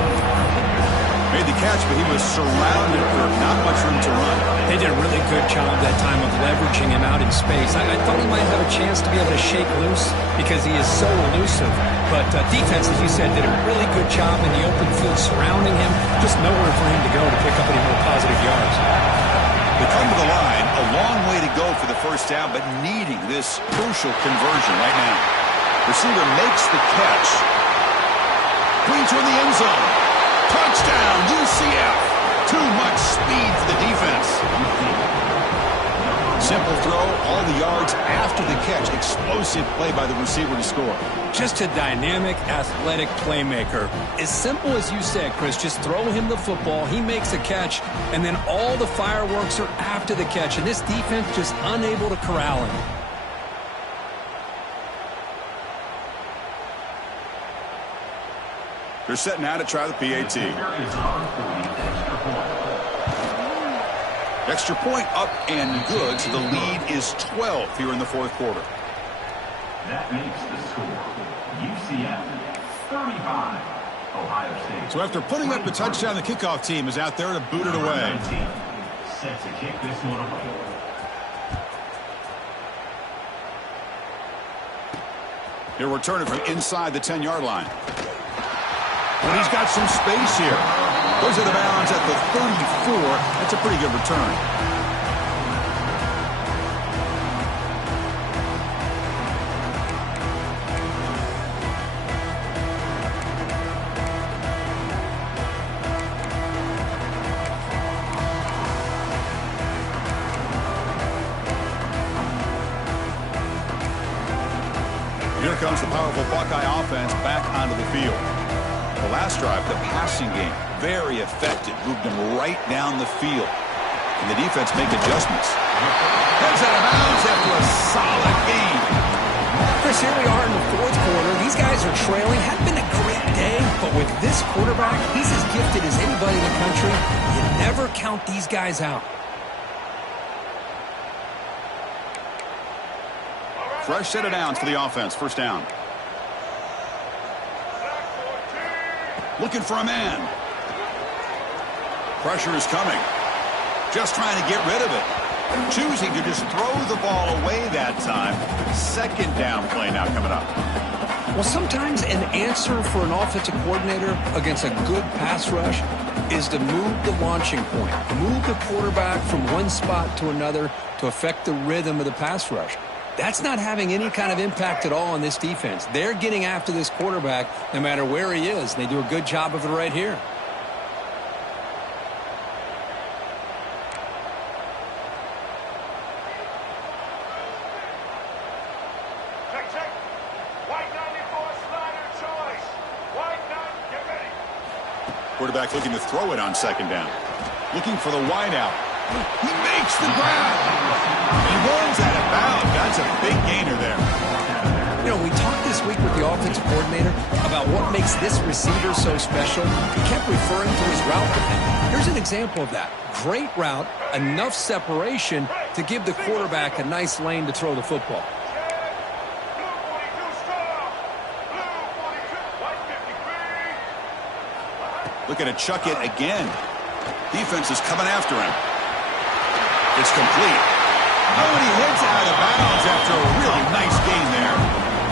Made the catch, but he was surrounded for not much room to run. They did a really good job that time of leveraging him out in space. I thought he might have a chance to be able to shake loose because he is so elusive. But defense, as you said, did a really good job in the open field surrounding him. Just nowhere for him to go to pick up any more positive yards. They come to the line, a long way to go for the 1st down, but needing this crucial conversion right now. Receiver makes the catch. Brings her in the end zone. Touchdown, UCF. Too much speed for the defense. Simple throw, all the yards after the catch. Explosive play by the receiver to score. Just a dynamic, athletic playmaker. As simple as you said, Chris, just throw him the football, he makes a catch, and then all the fireworks are after the catch, and this defense just unable to corral him. They're setting out to try the PAT. Extra point up and good, so the lead is 12 here in the fourth quarter. That makes the score UCF 35, Ohio State. So after putting up the touchdown, the kickoff team is out there to boot it away. Set to kick this one away. He'll return it from inside the 10-yard line. But he's got some space here. Goes out of bounds at the 34. That's a pretty good return. Here comes the powerful Buckeye offense back onto the field. The last drive, the passing game, very effective. Moved them right down the field. And the defense make adjustments. Heads out of bounds after a solid game. Chris, here we are in the fourth quarter. These guys are trailing. Hadn't been a great day, but with this quarterback, he's as gifted as anybody in the country. You never count these guys out. Fresh set of downs for the offense. First down. Looking for a man. Pressure is coming. Just trying to get rid of it. Choosing to just throw the ball away that time. Second down play now coming up. Well, sometimes an answer for an offensive coordinator against a good pass rush is to move the launching point. Move the quarterback from one spot to another to affect the rhythm of the pass rush. That's not having any kind of impact at all on this defense. They're getting after this quarterback no matter where he is. And they do a good job of it right here. Check. White 94 slider choice. White 9, get ready. Quarterback looking to throw it on second down. Looking for the wideout. He makes the grab. He rolls out of bounds. That's a big gainer there. You know, we talked this week with the offensive coordinator about what makes this receiver so special. He kept referring to his route running. Here's an example of that. Great route, enough separation to give the quarterback a nice lane to throw the football. Blue 42 strong. Blue 42, white 53. Looking to chuck it again. Defense is coming after him. It's complete. Oh, and he heads out of bounds after a really nice gain there.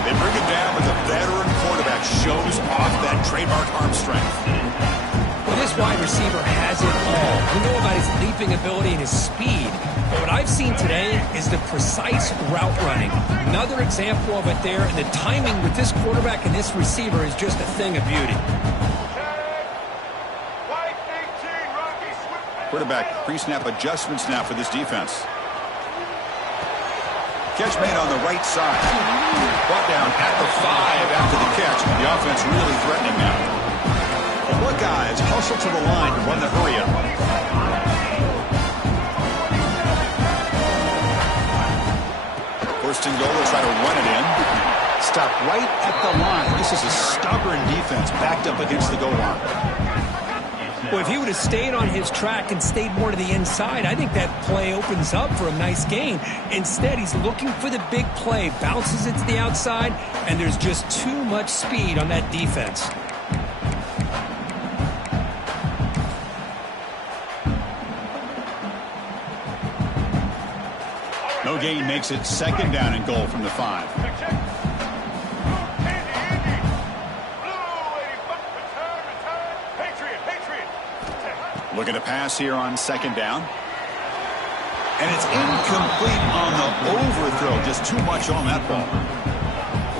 They bring it down, but the veteran quarterback shows off that trademark arm strength. Well, this wide receiver has it all. We know about his leaping ability and his speed. But what I've seen today is the precise route running. Another example of it there, and the timing with this quarterback and this receiver is just a thing of beauty. White 18, Rocky Swift. Quarterback pre-snap adjustments now for this defense. Catch made on the right side. Brought down at the 5 after the catch. The offense really threatening now. The Buckeyes hustle to the line to run the hurry up. First and goal, they'll try to run it in. Stop right at the line. This is a stubborn defense backed up against the goal line. Well, if he would have stayed on his track and stayed more to the inside, I think that play opens up for a nice gain. Instead, he's looking for the big play, bounces it to the outside, and there's just too much speed on that defense. No gain makes it second down and goal from the 5. Looking to pass here on second down. And it's incomplete on the overthrow. Just too much on that ball.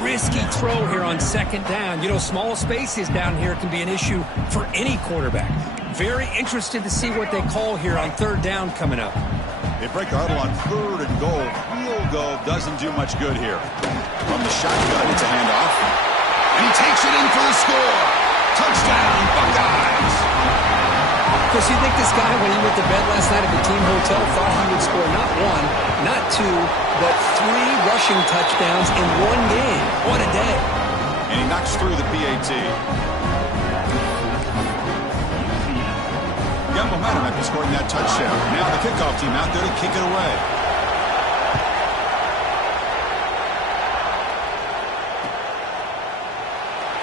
Risky throw here on second down. You know, small spaces down here can be an issue for any quarterback. Very interested to see what they call here on third down coming up. They break the huddle on third and goal. Field goal doesn't do much good here. From the shotgun, it's a handoff. And he takes it in for the score. Touchdown, Buckeyes. Because you think this guy, when he went to bed last night at the team hotel, thought he would score not one, not two, but 3 rushing touchdowns in one game. What a day. And he knocks through the PAT. Got momentum after scoring that touchdown. Now the kickoff team out there to kick it away.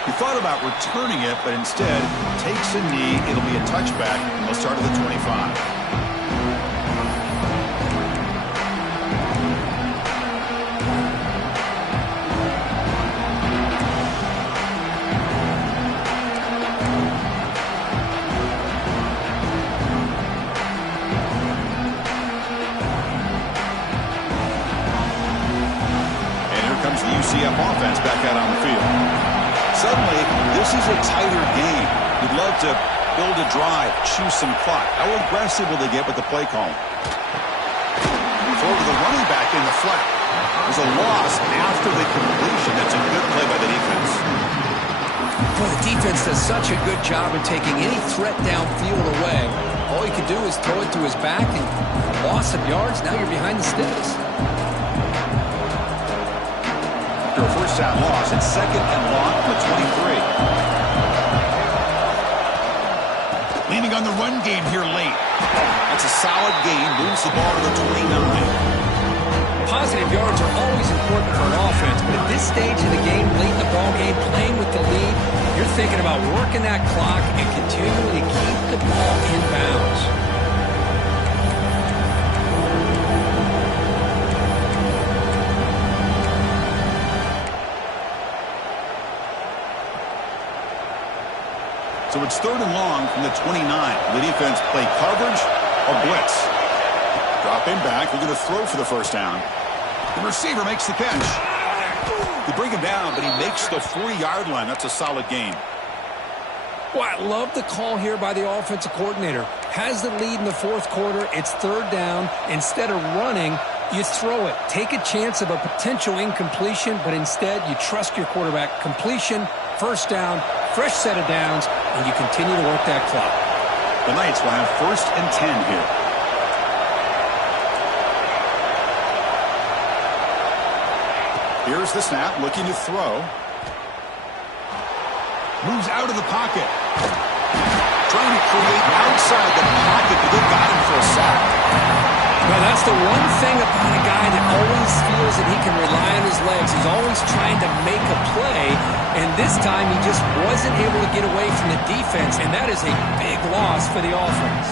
He thought about returning it, but instead takes a knee. It'll be a touchback, and they'll start at the 25. UCF offense back out on the field. Suddenly, this is a tighter game. You'd love to build a drive, choose some clock. How aggressive will they get with the play call? Throw to the running back in the flat. There's a loss after the completion. That's a good play by the defense. Well, the defense does such a good job of taking any threat downfield away. All he could do is throw it to his back and loss of yards. Now you're behind the sticks. After a first down loss, it's second and long from the 23. Leaning on the run game here late. That's a solid gain. Moves the ball to the 29. Positive yards are always important for an offense, but at this stage of the game, late in the ball game, playing with the lead, you're thinking about working that clock and continuing to keep the ball in bounds. So it's third and long from the 29. The defense play coverage or blitz. Dropping back. They're going to throw for the first down. The receiver makes the catch. They bring him down, but he makes the 40-yard line. That's a solid gain. Well, I love the call here by the offensive coordinator. Has the lead in the fourth quarter. It's third down. Instead of running, you throw it. Take a chance of a potential incompletion, but instead you trust your quarterback. Completion, first down, fresh set of downs, and you continue to work that clock. The Knights will have first and 10 here. Here's the snap, looking to throw. Moves out of the pocket. Trying to create outside the pocket, but they got him for a sack. Well, that's the one thing about a guy that always feels that he can rely on his legs. He's always trying to make a play, and this time he just wasn't able to get away from the defense, and that is a big loss for the offense.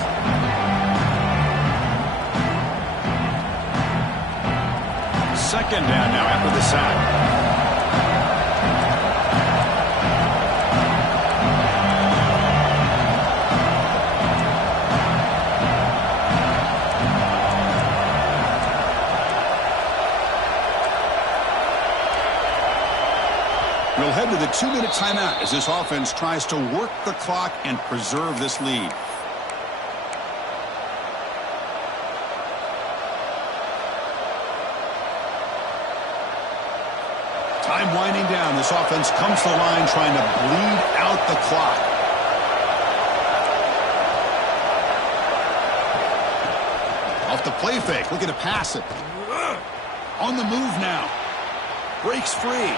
Second down now after the sack. We'll head to the 2-minute timeout as this offense tries to work the clock and preserve this lead. Time winding down. This offense comes to the line trying to bleed out the clock. Off the play fake. Looking to pass it. On the move now. Breaks free.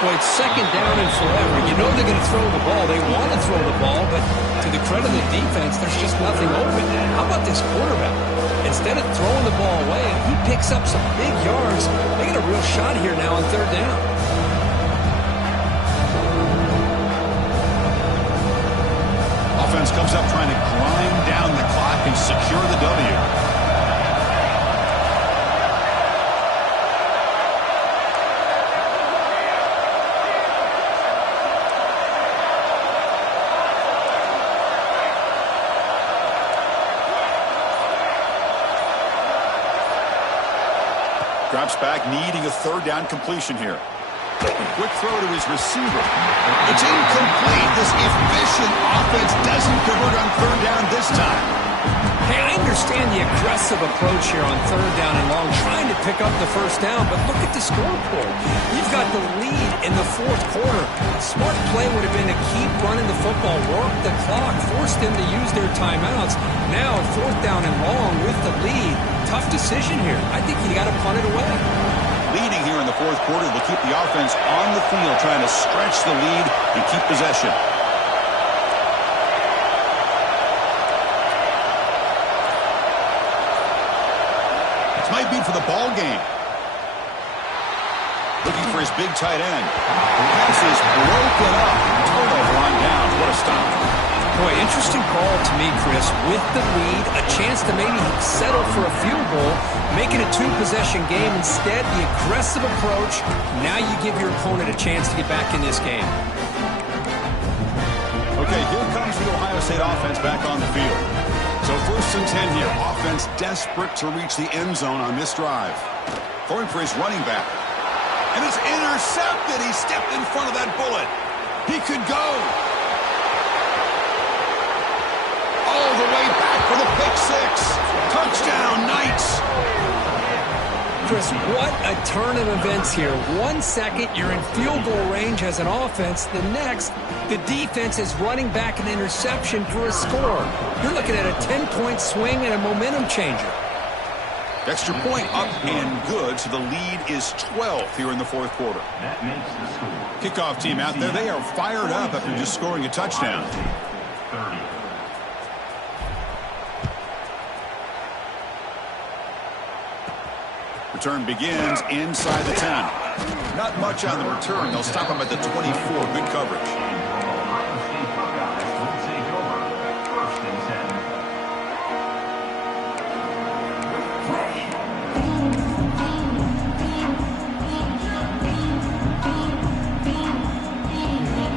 Boy, it's second down and forever. You know they're going to throw the ball. They want to throw the ball, but to the credit of the defense, there's just nothing open. How about this quarterback? Instead of throwing the ball away, he picks up some big yards. They get a real shot here now on third down. Offense comes up trying to grind down the clock and secure the W. Drops back, needing a third down completion here. Quick throw to his receiver. It's incomplete. This efficient offense doesn't convert on third down this time. Hey, I understand the aggressive approach here on third down and long, trying to pick up the first down, but look at the scoreboard. You've got the lead in the fourth quarter. Smart play would have been to keep running the football, work the clock, force them to use their timeouts. Now, fourth down and long with the lead. Tough decision here. I think you got to punt it away. Leading here in the fourth quarter will keep the offense on the field, trying to stretch the lead and keep possession. Might be for the ball game. Looking for his big tight end. Pass is broken up. Turnover on downs. What a stop. Boy, interesting call to me, Chris. With the lead, a chance to maybe settle for a field goal, make it a two-possession game. Instead, the aggressive approach. Now you give your opponent a chance to get back in this game. Okay, here comes the Ohio State offense back on the field. So 1st and 10 here. Offense desperate to reach the end zone on this drive. Throwing for his running back. And it's intercepted. He stepped in front of that bullet. He could go. All the way back for the pick six. Touchdown, Knights. Chris, what a turn of events here. 1 second, you're in field goal range as an offense. The next, the defense is running back an interception for a score. You're looking at a 10-point swing and a momentum changer. Extra point up and good, so the lead is 12 here in the fourth quarter. That makes the score. Kickoff team out there, they are fired up after just scoring a touchdown. 30. Return begins inside the 10. Not much on the return. They'll stop him at the 24. Good coverage.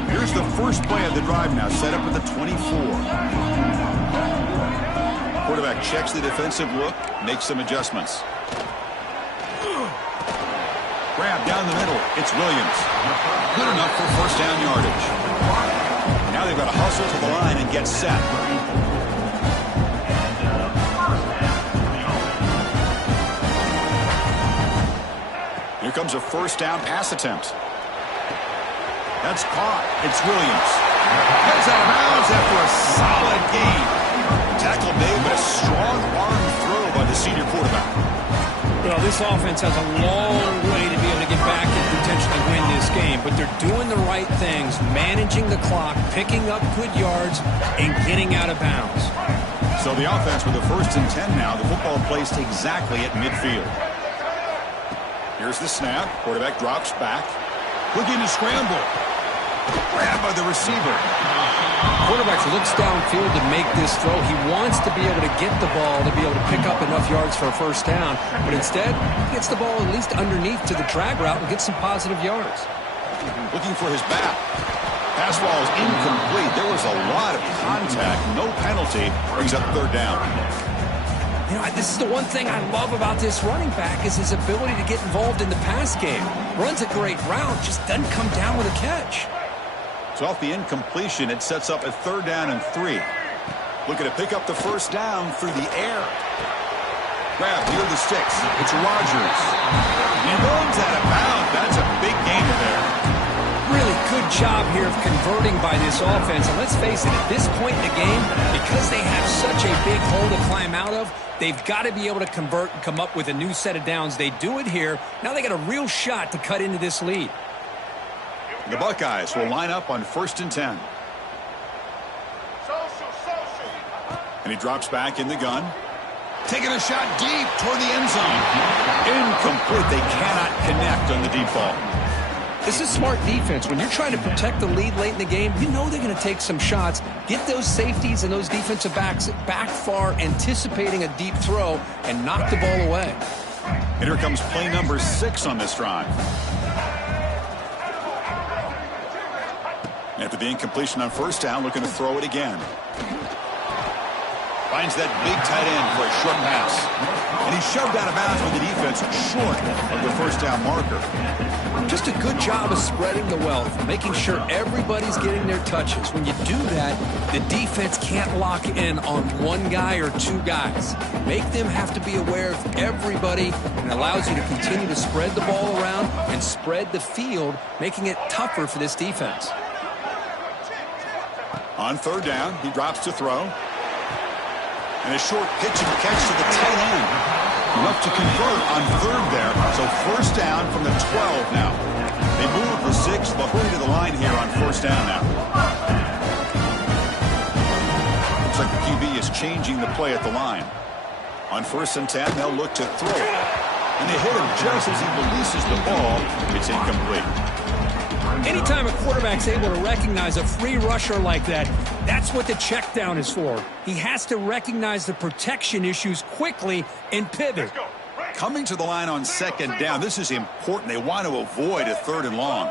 Here's the first play of the drive now, set up at the 24. Quarterback checks the defensive look, makes some adjustments. Grab down the middle. It's Williams. Good enough for first down yardage. Now they've got to hustle to the line and get set. Here comes a first down pass attempt. That's caught. It's Williams. Heads out of bounds after a solid gain. Tackle made, but a strong arm throw by the senior quarterback. Well, this offense has a long way to be able to get back and potentially win this game, but they're doing the right things, managing the clock, picking up good yards, and getting out of bounds. So the offense with the 1st and 10 now, the football placed exactly at midfield. Here's the snap. Quarterback drops back. Looking to scramble. Grabbed by the receiver. Quarterback looks downfield to make this throw. He wants to be able to get the ball to be able to pick up enough yards for a first down, but instead, he gets the ball at least underneath to the drag route and gets some positive yards. Looking for his back. Pass ball is incomplete. There was a lot of contact. No penalty. Brings up third down. You know, this is the one thing I love about this running back is his ability to get involved in the pass game. Runs a great route, just doesn't come down with a catch. So off the incompletion, it sets up a third down and 3. Looking to pick up the first down through the air. Grab near the sticks. It's Rodgers. He runs out of bounds. That's a big gainer there. Really good job here of converting by this offense. And let's face it, at this point in the game, because they have such a big hole to climb out of, they've got to be able to convert and come up with a new set of downs. They do it here. Now they got a real shot to cut into this lead. The Buckeyes will line up on 1st and 10. And he drops back in the gun. Taking a shot deep toward the end zone. Incomplete. They cannot connect on the deep ball. This is smart defense. When you're trying to protect the lead late in the game, you know they're going to take some shots. Get those safeties and those defensive backs back far, anticipating a deep throw, and knock the ball away. And here comes play number 6 on this drive. After the incompletion on first down, looking to throw it again. Finds that big tight end for a short pass. And he's shoved out of bounds with the defense short of the first down marker. Just a good job of spreading the wealth, making sure everybody's getting their touches. When you do that, the defense can't lock in on one guy or two guys. Make them have to be aware of everybody, and it allows you to continue to spread the ball around and spread the field, making it tougher for this defense. On third down, he drops to throw. And a short pitch and catch to the tight end. Enough to convert on third there. So first down from the 12 now. They move the 6. They'll hurry to the line here on first down now. Looks like the QB is changing the play at the line. On 1st and 10, they'll look to throw. And they hit him just as he releases the ball. It's incomplete. Anytime a quarterback's able to recognize a free rusher like that, that's what the check down is for. He has to recognize the protection issues quickly and pivot. Coming to the line on second down, this is important. They want to avoid a third and long.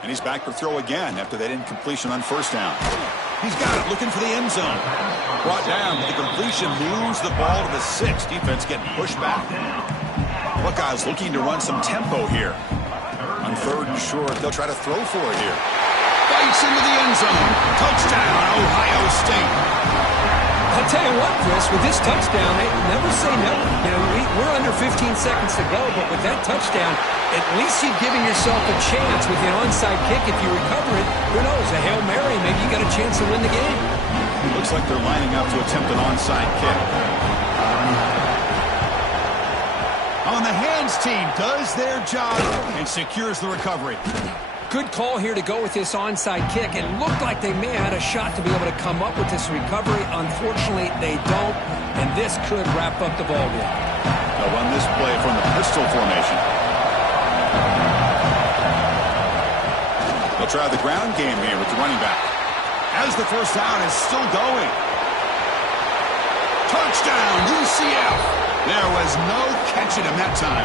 And he's back for throw again after that incompletion on first down. He's got it, looking for the end zone. Brought down, but the completion moves the ball to the 6. Defense getting pushed back. Buckeyes looking to run some tempo here. On third and short, they'll try to throw for it here. Bites into the end zone. Touchdown, Ohio State. I'll tell you what, Chris, with this touchdown, never say never. You know, we're under 15 seconds to go, but with that touchdown, at least you're giving yourself a chance with the onside kick. If you recover it, who knows, a Hail Mary, maybe you got a chance to win the game. Looks like they're lining up to attempt an onside kick. On the hands team does their job and secures the recovery. Good call here to go with this onside kick. It looked like they may have had a shot to be able to come up with this recovery. Unfortunately, they don't, and this could wrap up the ball game. They'll run this play from the pistol formation. They'll try the ground game here with the running back. As the first down is still going. Touchdown, UCF. There was no catching him that time.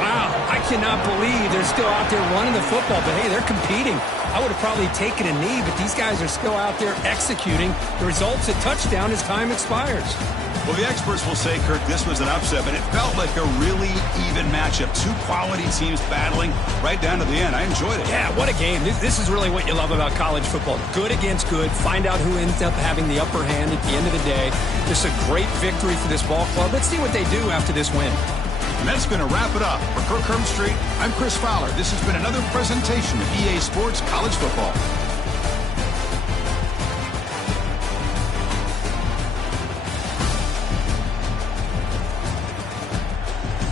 Wow, I cannot believe they're still out there running the football, but hey, they're competing. I would have probably taken a knee, but these guys are still out there executing. The result's a touchdown as time expires. Well, the experts will say, Kirk, this was an upset, but it felt like a really even matchup. Two quality teams battling right down to the end. I enjoyed it. Yeah, what a game. This is really what you love about college football. Good against good. Find out who ends up having the upper hand at the end of the day. This is a great victory for this ball club. Let's see what they do after this win. And that's going to wrap it up. For Kirk Street, I'm Chris Fowler. This has been another presentation of EA Sports College Football.